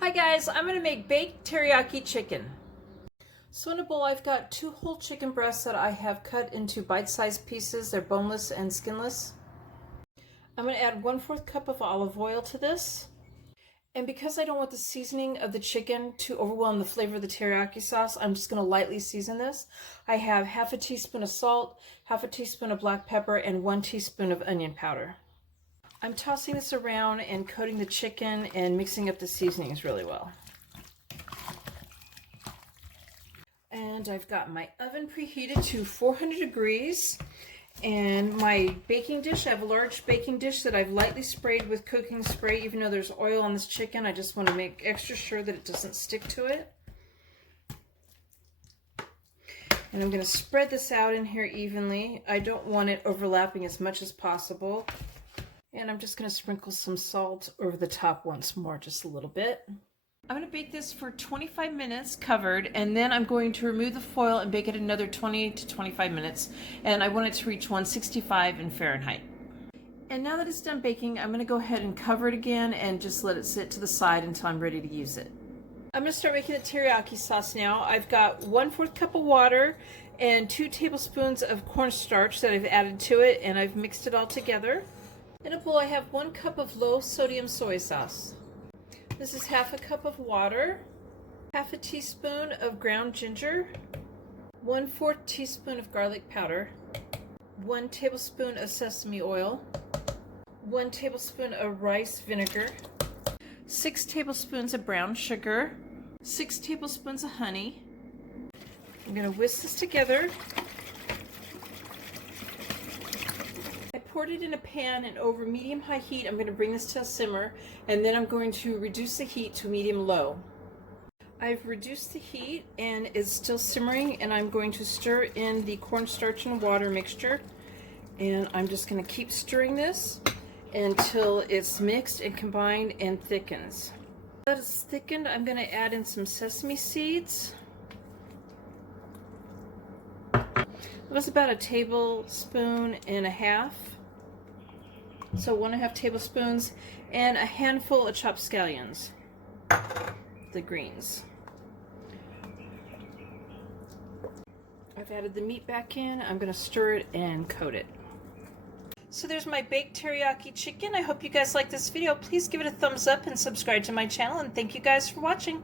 Hi guys, I'm going to make baked teriyaki chicken. So in a bowl I've got 2 whole chicken breasts that I have cut into bite-sized pieces. They're boneless and skinless. I'm going to add 1/4 cup of olive oil to this. And because I don't want the seasoning of the chicken to overwhelm the flavor of the teriyaki sauce, I'm just going to lightly season this. I have 1/2 teaspoon of salt, 1/2 teaspoon of black pepper, and 1 teaspoon of onion powder. I'm tossing this around and coating the chicken and mixing up the seasonings really well. And I've got my oven preheated to 400 degrees. And my baking dish, I have a large baking dish that I've lightly sprayed with cooking spray. Even though there's oil on this chicken, I just want to make extra sure that it doesn't stick to it. And I'm going to spread this out in here evenly. I don't want it overlapping as much as possible. And I'm just going to sprinkle some salt over the top once more, just a little bit. I'm going to bake this for 25 minutes covered, and then I'm going to remove the foil and bake it another 20 to 25 minutes. And I want it to reach 165 in Fahrenheit. And now that it's done baking, I'm going to go ahead and cover it again and just let it sit to the side until I'm ready to use it. I'm going to start making the teriyaki sauce now. I've got 1/4 cup of water and 2 tablespoons of cornstarch that I've added to it, and I've mixed it all together. In a bowl I have 1 cup of low sodium soy sauce. This is 1/2 cup of water, 1/2 teaspoon of ground ginger, 1/4 teaspoon of garlic powder, 1 tablespoon of sesame oil, 1 tablespoon of rice vinegar, 6 tablespoons of brown sugar, 6 tablespoons of honey. I'm going to whisk this together. I poured it in a pan, and over medium-high heat I'm going to bring this to a simmer, and then I'm going to reduce the heat to medium-low. I've reduced the heat and it's still simmering, and I'm going to stir in the cornstarch and water mixture, and I'm just going to keep stirring this until it's mixed and combined and thickens. That is thickened, I'm going to add in some sesame seeds. It was about 1.5 tablespoons. So 1.5 tablespoons, and a handful of chopped scallions, the greens. I've added the meat back in. I'm going to stir it and coat it. So there's my baked teriyaki chicken. I hope you guys like this video. Please give it a thumbs up and subscribe to my channel, and thank you guys for watching.